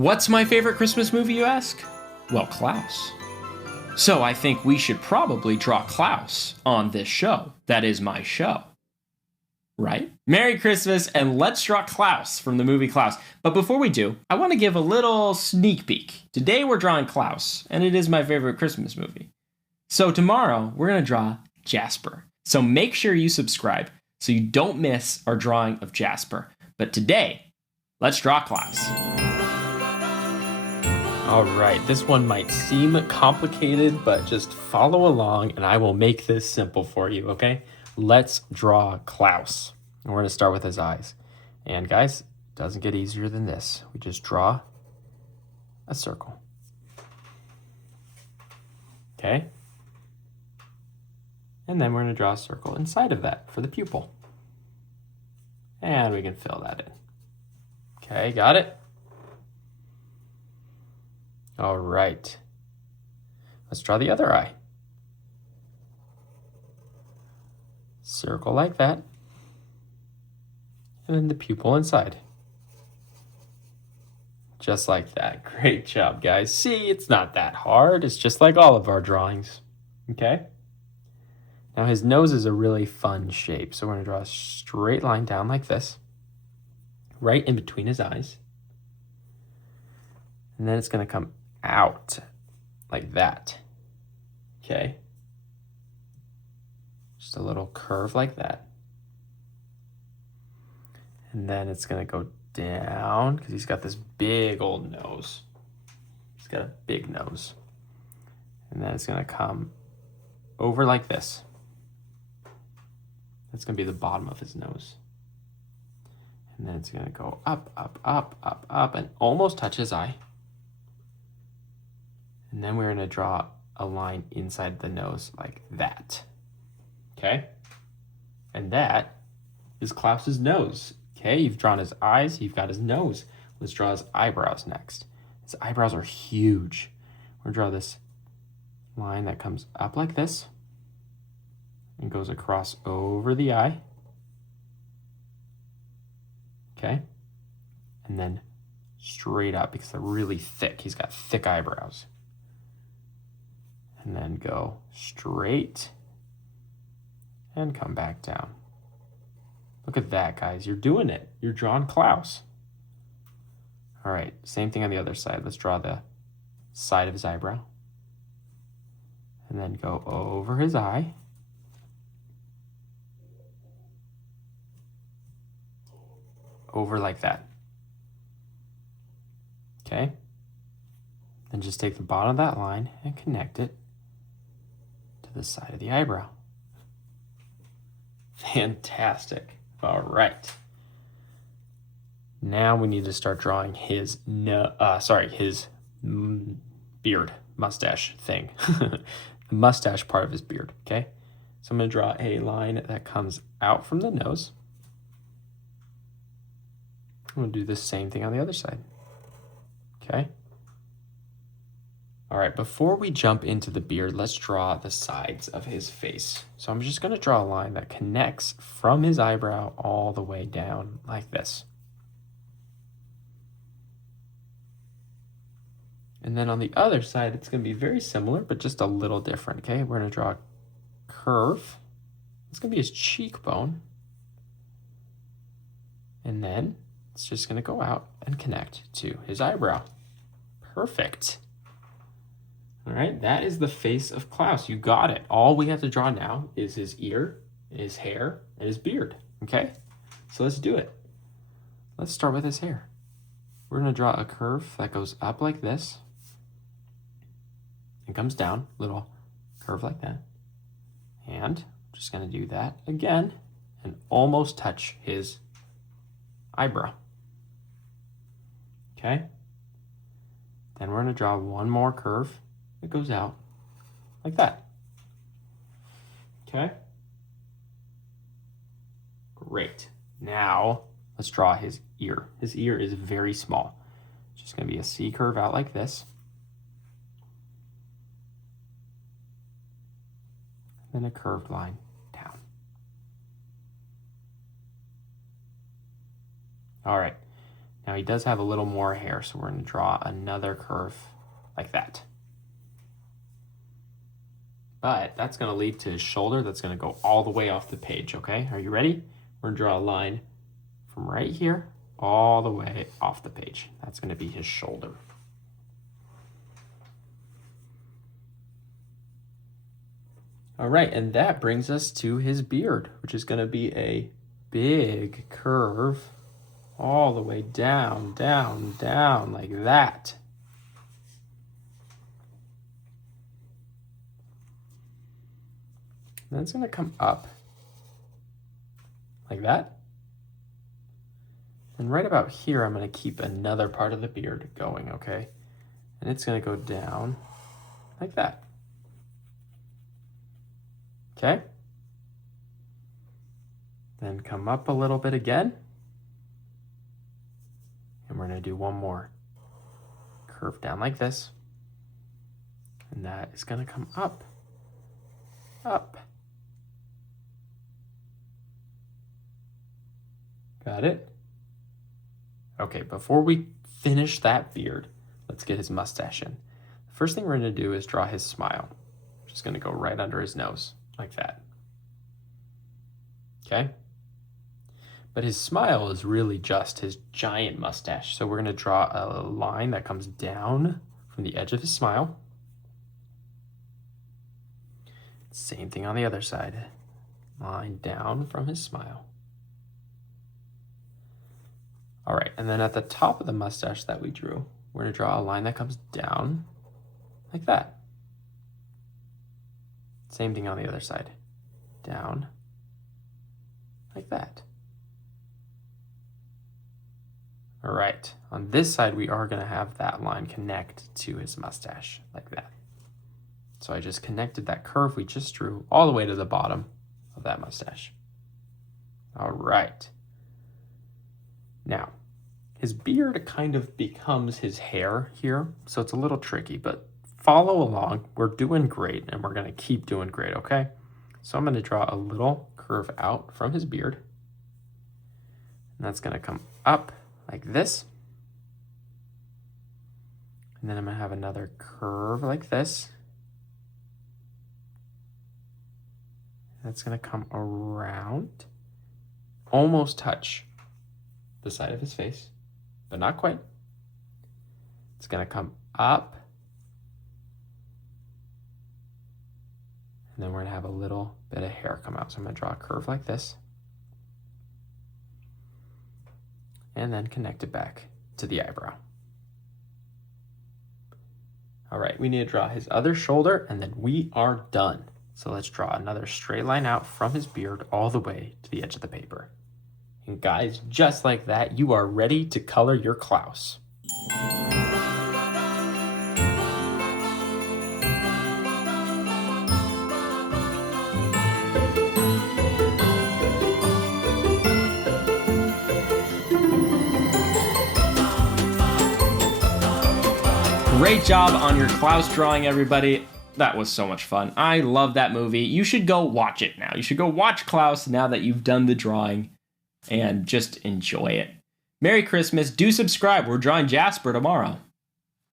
What's my favorite Christmas movie, you ask? Well, Klaus. So I think we should probably draw Klaus on this show. That is my show. Right? Merry Christmas, and let's draw Klaus from the movie Klaus. But before we do, I want to give a little sneak peek. Today we're drawing Klaus, and it is my favorite Christmas movie. So tomorrow, we're going to draw Jasper. So make sure you subscribe so you don't miss our drawing of Jasper. But today, let's draw Klaus. All right, this one might seem complicated, but just follow along and I will make this simple for you, okay? Let's draw Klaus. And we're gonna start with his eyes. And guys, it doesn't get easier than this. We just draw a circle. Okay? And then we're gonna draw a circle inside of that for the pupil. And we can fill that in. Okay, got it? All right. Let's draw the other eye. Circle like that. And then the pupil inside. Just like that. Great job, guys. See, it's not that hard. It's just like all of our drawings. Okay? Now his nose is a really fun shape. So we're going to draw a straight line down like this. Right in between his eyes. And then it's going to come out like that. Okay? Just a little curve like that. And then it's going to go down because he's got this big old nose. He's got a big nose. And then it's going to come over like this. That's going to be the bottom of his nose. And then it's going to go up, up, up, up, up, and almost touch his eye. And then we're going to draw a line inside the nose like that. Okay? And that is Klaus's nose. Okay, you've drawn his eyes, you've got his nose. Let's draw his eyebrows next. His eyebrows are huge. We're going to draw this line that comes up like this and goes across over the eye. Okay? And then straight up because they're really thick. He's got thick eyebrows. And then go straight and come back down. Look at that, guys. You're doing it. You're drawing Klaus. All right, same thing on the other side. Let's draw the side of his eyebrow. And then go over his eye. Over like that. Okay? Then just take the bottom of that line and connect it to the side of the eyebrow. Fantastic. All right. Now we need to start drawing his beard, mustache thing. The mustache part of his beard, okay? So I'm going to draw a line that comes out from the nose. I'm going to do the same thing on the other side. Okay? All right, before we jump into the beard, let's draw the sides of his face. So I'm just going to draw a line that connects from his eyebrow all the way down like this. And then on the other side, it's going to be very similar, but just a little different, okay? We're going to draw a curve. It's going to be his cheekbone. And then it's just going to go out and connect to his eyebrow. Perfect. All right, that is the face of Klaus. You got it. All we have to draw now is his ear, his hair, and his beard, okay? So let's do it. Let's start with his hair. We're going to draw a curve that goes up like this and comes down, little curve like that. And I'm just going to do that again and almost touch his eyebrow. Okay? Then we're going to draw one more curve. It goes out like that. Okay? Great. Now, let's draw his ear. His ear is very small. It's just going to be a C curve out like this. Then a curved line down. All right. Now he does have a little more hair, so we're going to draw another curve like that. But that's going to lead to his shoulder that's going to go all the way off the page, okay? Are you ready? We're going to draw a line from right here all the way off the page. That's going to be his shoulder. All right, and that brings us to his beard, which is going to be a big curve all the way down, down, down, like that. Then it's going to come up like that. And right about here, I'm going to keep another part of the beard going, okay? And it's going to go down like that. Okay? Then come up a little bit again. And we're going to do one more. Curve down like this. And that is going to come up. Up. Got it? Okay, before we finish that beard, let's get his mustache in. The first thing we're going to do is draw his smile. Just going to go right under his nose, like that. Okay? But his smile is really just his giant mustache. So we're going to draw a line that comes down from the edge of his smile. Same thing on the other side. Line down from his smile. All right, and then at the top of the mustache that we drew, we're going to draw a line that comes down like that. Same thing on the other side. Down like that. All right, on this side, we are going to have that line connect to his mustache like that. So I just connected that curve we just drew all the way to the bottom of that mustache. All right. Now, his beard kind of becomes his hair here, so it's a little tricky, but follow along. We're doing great, and we're going to keep doing great, okay? So I'm going to draw a little curve out from his beard, and that's going to come up like this. And then I'm going to have another curve like this. That's going to come around, almost touch the side of his face, but not quite. It's going to come up. And then we're going to have a little bit of hair come out. So I'm going to draw a curve like this. And then connect it back to the eyebrow. All right, we need to draw his other shoulder, and then we are done. So let's draw another straight line out from his beard all the way to the edge of the paper. And guys, just like that, you are ready to color your Klaus. Great job on your Klaus drawing, everybody. That was so much fun. I love that movie. You should go watch it now. You should go watch Klaus now that you've done the drawing and just enjoy it. Merry Christmas. Do subscribe. We're drawing Jasper tomorrow.